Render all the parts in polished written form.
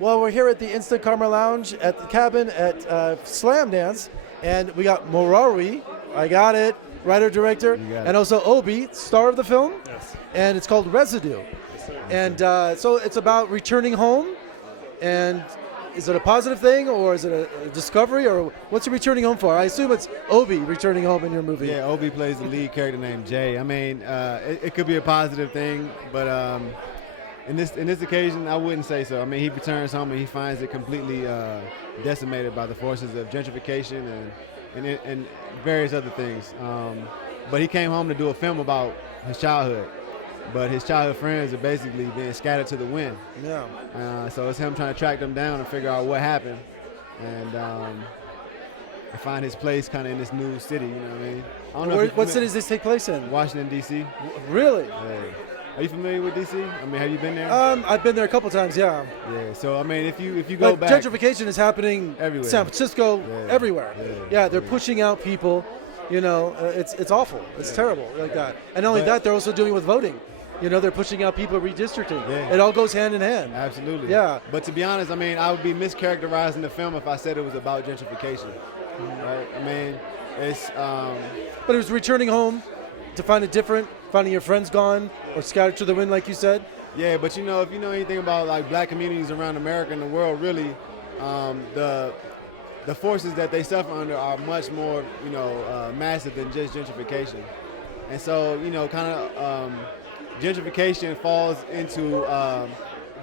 Well, we're here at the Instant Karma Lounge at the cabin at Slamdance, and we got Merawi, I got it, writer-director, and also Obi, star of the film. Yes. And it's called Residue. And so it's about returning home, and is it a positive thing, or is it a discovery, or what's it returning home for? I assume it's Obi returning home in your movie. Yeah, Obi plays the lead character named Jay. I mean, it could be a positive thing, but in this occasion, I wouldn't say so. I mean, he returns home and he finds it completely decimated by the forces of gentrification and various other things. But he came home to do a film about his childhood. But his childhood friends are basically being scattered to the wind. Yeah. So it's him trying to track them down and figure out what happened, and find his place kind of in this new city. You know what I mean? I don't know What city does this take place in? Washington, D.C. Really? Yeah. Are you familiar with D.C.? I mean, have you been there? I've been there a couple times. Yeah. Yeah. So I mean, if you go But back, gentrification is happening everywhere. San Francisco, everywhere. Yeah, They're pushing out people. You know, it's awful. It's terrible like that. And not only that, they're also doing it with voting. You know, they're pushing out people redistricting. Yeah. It all goes hand in hand. Absolutely. Yeah. But to be honest, I mean, I would be mischaracterizing the film if I said it was about gentrification. Right? I mean, it's. But it was returning home to find it different, finding your friends gone or scattered to the wind, like you said. Yeah, but you know, if you know anything about like black communities around America and the world, really, the forces that they suffer under are much more, you know, massive than just gentrification. And so, you know, kind of. Gentrification falls into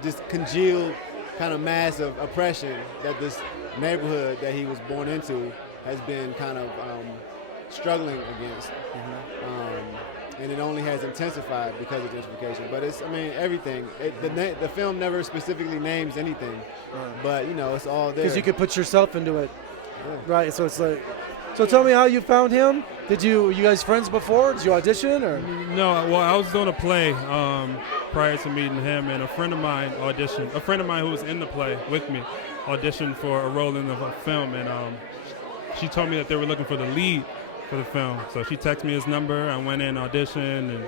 this congealed kind of mass of oppression that this neighborhood that he was born into has been kind of struggling against. And it only has intensified because of gentrification. But it's, I mean, everything. The film never specifically names anything, but, you know, it's all there. Because you could put yourself into it. Yeah. Right, so it's like... So tell me how you found him. Were you guys friends before? Did you audition or? No, well, I was doing a play prior to meeting him, and a friend of mine auditioned. A friend of mine who was in the play with me auditioned for a role in the film, and she told me that they were looking for the lead for the film. So she texted me his number. I went in, auditioned, and the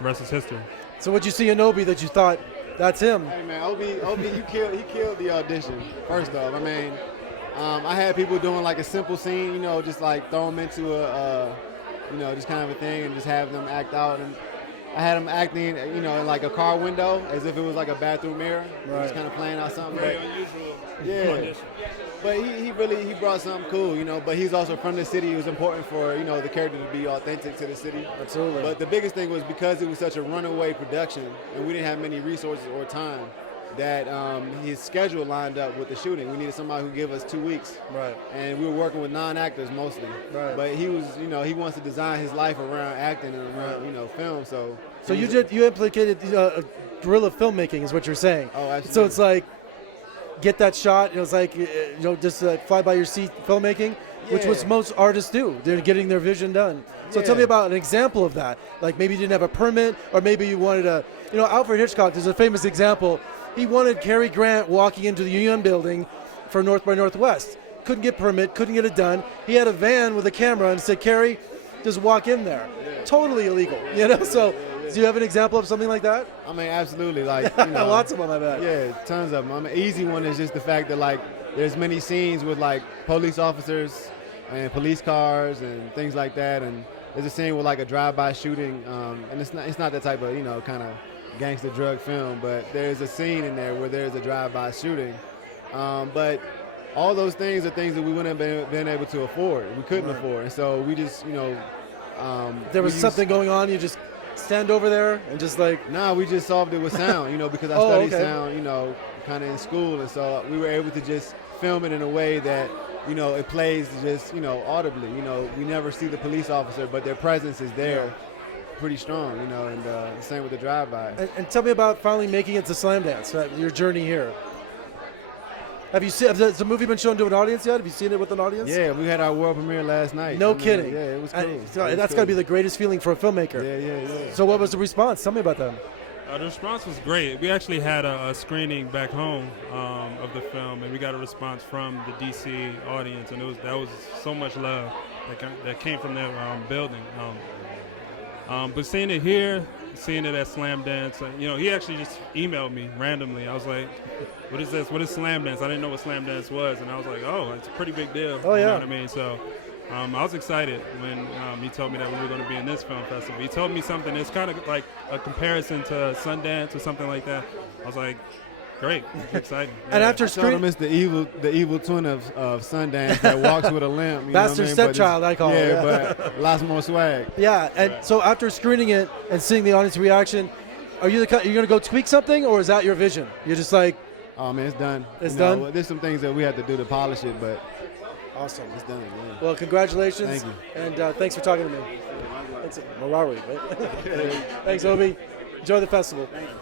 rest is history. So what'd you see in Obi that you thought, that's him? Hey man, Obi, he killed the audition. First off, I mean. I had people doing like a simple scene, you know, just like throw them into you know, just kind of a thing and just have them act out. And I had them acting, you know, in like a car window as if it was like a bathroom mirror. Right. Just kind of playing out something. Very unusual. Yeah. But he brought something cool, you know, but he's also from the city. It was important for, you know, the character to be authentic to the city. Absolutely. But the biggest thing was because it was such a runaway production and we didn't have many resources or time, that his schedule lined up with the shooting. We needed somebody who could give us 2 weeks. Right. And we were working with non-actors mostly. Right. But he was, you know, he wants to design his life around acting and around, you know, film. So you implicated guerrilla filmmaking is what you're saying. Oh, absolutely. So it's like, get that shot, you know, it's like, you know, just fly by your seat filmmaking, which was most artists do. They're getting their vision done. So tell me about an example of that. Like maybe you didn't have a permit, or maybe you wanted a, you know, Alfred Hitchcock is a famous example. He wanted Cary Grant walking into the UN building for North by Northwest. Couldn't get permit, couldn't get it done. He had a van with a camera and said, Cary, just walk in there. Totally illegal, you know? So do you have an example of something like that? I mean, absolutely. Like, you know, lots of them, I bet. Yeah, tons of them. I mean, an easy one is just the fact that, like, there's many scenes with, like, police officers and police cars and things like that. And there's a scene with, like, a drive-by shooting. And it's not that type of, you know, kind of gangster drug film, but there's a scene in there where there's a drive-by shooting. But all those things are things that we wouldn't have been able to afford. We couldn't afford. And so we just, you know. There was something going on, you just stand over there and just like. Nah, we just solved it with sound, you know, because I studied sound, you know, kind of in school. And so we were able to just film it in a way that, you know, it plays just, you know, audibly. You know, we never see the police officer, but their presence is there. Yeah. Pretty strong, you know, and same with the drive-by. And tell me about finally making it to Slamdance, your journey here. Has the movie been shown to an audience yet? Have you seen it with an audience? Yeah, we had our world premiere last night. No kidding. Yeah, it was cool. That's got to be the greatest feeling for a filmmaker. Yeah. So what was the response? Tell me about that. The response was great. We actually had a screening back home of the film, and we got a response from the DC audience, and that was so much love that came from their building. But seeing it here, seeing it at Slamdance, he actually just emailed me randomly. I was like, what is this? What is Slamdance? I didn't know what Slamdance was. And I was like, oh, it's a pretty big deal. Oh, yeah. You know what I mean? So I was excited when he told me that we were going to be in this film festival. He told me something. It's kind of like a comparison to Sundance or something like that. I was like, great. It's exciting. And Yeah. after I told him screen, it's the evil twin of Sundance that walks with a limp. You Bastard know what I mean? stepchild, I call it. Yeah, but lots more swag. yeah. And so after screening it and seeing the audience reaction, are you going to go tweak something, or is that your vision? You're just like, Oh man, it's done. It's done? There's some things that we have to do to polish it, but awesome. it's done. Yeah. Well, congratulations. Thank you. And thanks for talking to me. Thanks, Merawi, right? Thanks, Obi. Enjoy the festival. Thank you.